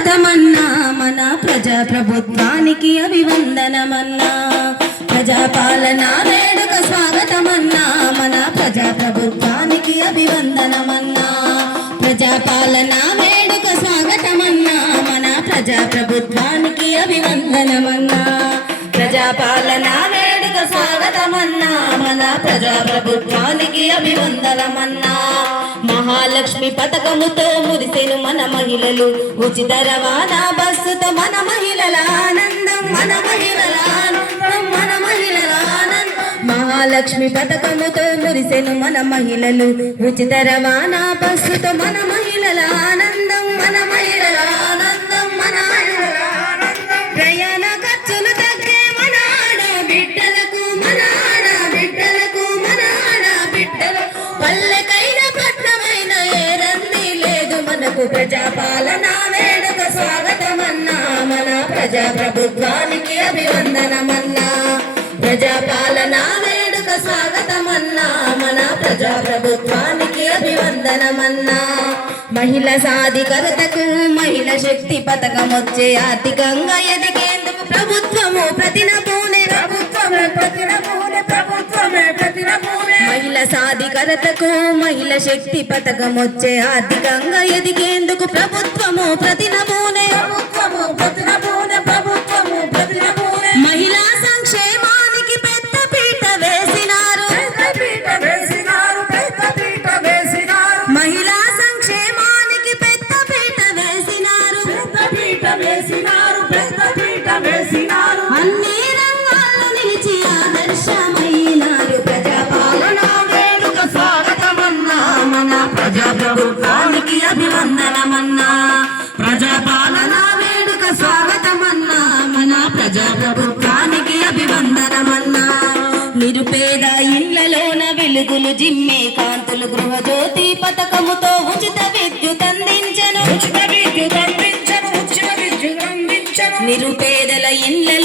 స్వాగతమన్నా మన ప్రజాప్రభుత్వానికి అభివందనమన్నా ప్రజాపాలన వేడుక స్వాగతమన్నా మన ప్రజాప్రభుత్వానికి అభివందనమన్నా ప్రజాపాలన వేడుక స్వాగతమన్నా మన ప్రజాప్రభుత్వానికి అభివందనమన్నా ప్రజాపాలన వేడుక స్వాగతమన్నా మన ప్రజాప్రభుత్వానికి అభివందనమన్నా మహాలక్ష్మి పథకముతో మురిసెను మన మహిళలు ఉచిత రవాణా బస్సుతో మన మహిళల ఆనందం మన మహిళల ఆనందం మన మహిళల ఆనందం మహాలక్ష్మి పథకముతో మురిసెను మన మహిళలు ఉచిత రవాణా బస్సుతో మన మహిళల ఆనందం మన మహిళల ఆనందం మన మహిళల ఆనందం ప్రయాణ ఖర్చులు తగ్గే మన ఆడబిడ్డలకు మన ఆడబిడ్డలకు మన ఆడబిడ్డలకు పల్లెకైన పట్నమైన ఏ రంది లేదు మనకు ప్రజాపాలన వేడుక స్వాగతమన్నా మన ప్రజాప్రభుత్వానికి అభివందనమన్నా ప్రజాపాలన వేడుక స్వాగతమన్నా మన ప్రజాప్రభుత్వానికి అభివందనమన్నా మహిళా సాధికారతకు మహిళా శక్తి పథకం వచ్చే ఆర్థికంగా ఎదిగేందుకు ప్రభుత్వము ప్రతినబూనే మహిళా సాధికారతకు మహిళా శక్తి పథకం వచ్చే ఆర్థికంగా ఎదిగేందుకు ప్రభుత్వము ప్రతినబూనే మహిళా సంక్షేమానికి పెద్ద పీట వేసినారు మహిళా సంక్షేమానికి పెద్ద పీట వేసినారు అన్ని రంగాల్లో నిలిచి ఆదర్శమైనారు ప్రజాపాలన వేడుక స్వాగతమన్నా మన ప్రజాప్రభుత్వానికి అభివందనమన్నా ప్రజాపాలన వేడుక స్వాగతమన్నా మన ప్రజాప్రభుత్వానికి అభివందనమన్నా నిరుపేద ఇళ్లలోన వెలుగులు జిమ్మే కాంతులు గృహజ్యోతి పథకముతో ఉచిత విద్యుత్ అందించెను నిరుపేదల ఇళ్లలో